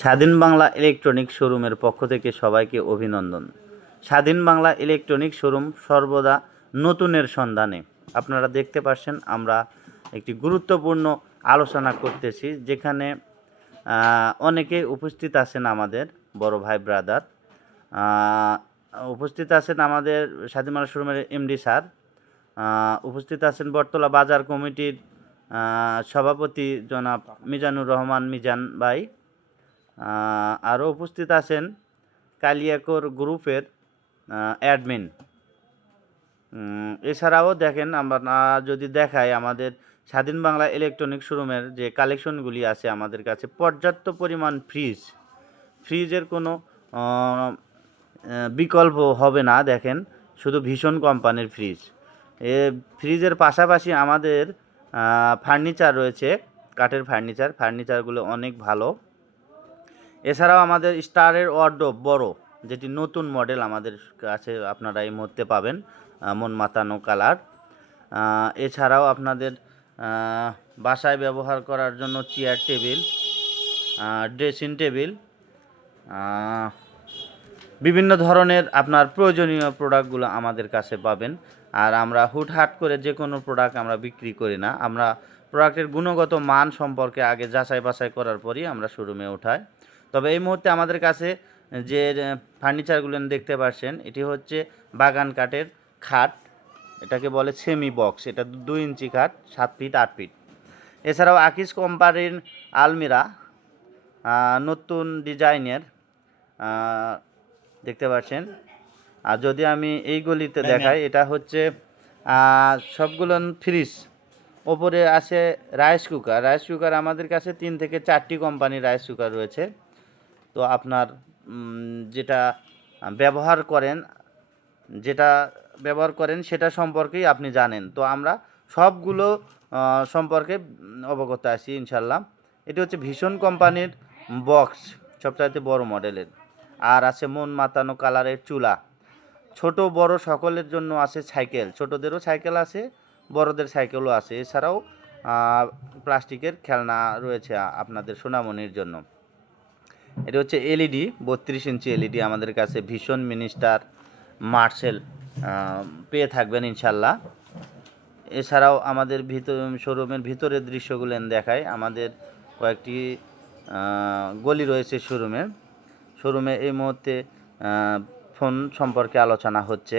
স্বাধীন বাংলা ইলেকট্রনিক শোরুমের পক্ষ থেকে সবাইকে অভিনন্দন। স্বাধীন বাংলা ইলেকট্রনিক শোরুম সর্বদা নতুনের সন্ধানে। আপনারা দেখতে পাচ্ছেন আমরা একটি গুরুত্বপূর্ণ আলোচনা করতেছি, যেখানে অনেকে উপস্থিত আছেন, আমাদের বড় ভাই ব্রাদার উপস্থিত আছেন, আমাদের স্বাধীন বাংলা শোরুমের এমডি স্যার উপস্থিত আছেন, বটতলা বাজার কমিটির সভাপতি জনাব মিজানুর রহমান মিজান ভাই, আরও উপস্থিত আছেন কালিয়াকৈর গ্রুপের অ্যাডমিন। এছাড়াও দেখেন, আমরা যদি দেখাই, আমাদের স্বাধীন বাংলা ইলেকট্রনিক শোরুমের যে কালেকশনগুলি আছে আমাদের কাছে, পর্যাপ্ত পরিমাণ ফ্রিজের কোনো বিকল্প হবে না। দেখেন, শুধু ভীষণ কোম্পানির ফ্রিজ। ফ্রিজের পাশাপাশি আমাদের ফার্নিচার রয়েছে, কাঠের ফার্নিচারগুলো অনেক ভালো। এছাড়াও আমাদের স্টারের ওয়ার্ডরোব বড়, যেটি নতুন মডেল আমাদের কাছে আপনারা এই মুহূর্তে পাবেন, মন মাতানো কালার। এছাড়াও আপনাদের বাসায় ব্যবহার করার জন্য চেয়ার টেবিল, ড্রেসিং টেবিল, বিভিন্ন ধরনের আপনার প্রয়োজনীয় প্রোডাক্টগুলো আমাদের কাছে পাবেন। আর আমরা হুটহাট করে যে কোনো প্রোডাক্ট আমরা বিক্রি করি না। আমরা প্রোডাক্টের গুণগত মান সম্পর্কে আগে যাচাই বাছাই করার পরই আমরা শোরুমে উঠাই। তবে এই মুহূর্তে আমাদের কাছে যে ফার্নিচারগুলো দেখতে পাচ্ছেন, এটি হচ্ছে বাগান কাঠের খাট, এটাকে বলে সেমি বক্স। এটা 2 ইঞ্চি খাট, 7 ফিট 8 ফিট। এছাড়াও আকিস কোম্পানির আলমিরা, নতুন ডিজাইনের দেখতে পাচ্ছেন। আর যদি আমি এই গলিতে দেখাই, এটা হচ্ছে সবগুলো ফ্রিজ। ওপরে আছে রাইস কুকার আমাদের কাছে 3 থেকে 4টি কোম্পানির রাইস কুকার রয়েছে। তো আপনার যেটা ব্যবহার করেন সেটা সম্পর্কেই আপনি জানেন। তো আমরা সবগুলো সম্পর্কে অবগত আছি ইনশাল্লাহ। এটি হচ্ছে ভীষণ কোম্পানির বক্স, সবচাইতে বড় মডেলের। আর আছে মন মাতানো কালারের চুলা। ছোট বড় সকলের জন্য আছে সাইকেল, ছোটদেরও সাইকেল আছে, বড়দের সাইকেলও আছে। এছাড়াও প্লাস্টিকের খেলনা রয়েছে আপনাদের সোনামণির জন্য। এটা হচ্ছে এলইডি, 32 ইঞ্চি এলইডি আমাদের কাছে ভীষণ, মিনিস্টার, মার্সেল পেয়ে থাকবেন ইনশাল্লাহ। এছাড়াও আমাদের শোরুমের ভিতরের দৃশ্যগুলো দেখায়। আমাদের কয়েকটি গলি রয়েছে শোরুমে এই মুহূর্তে ফোন সম্পর্কে আলোচনা হচ্ছে।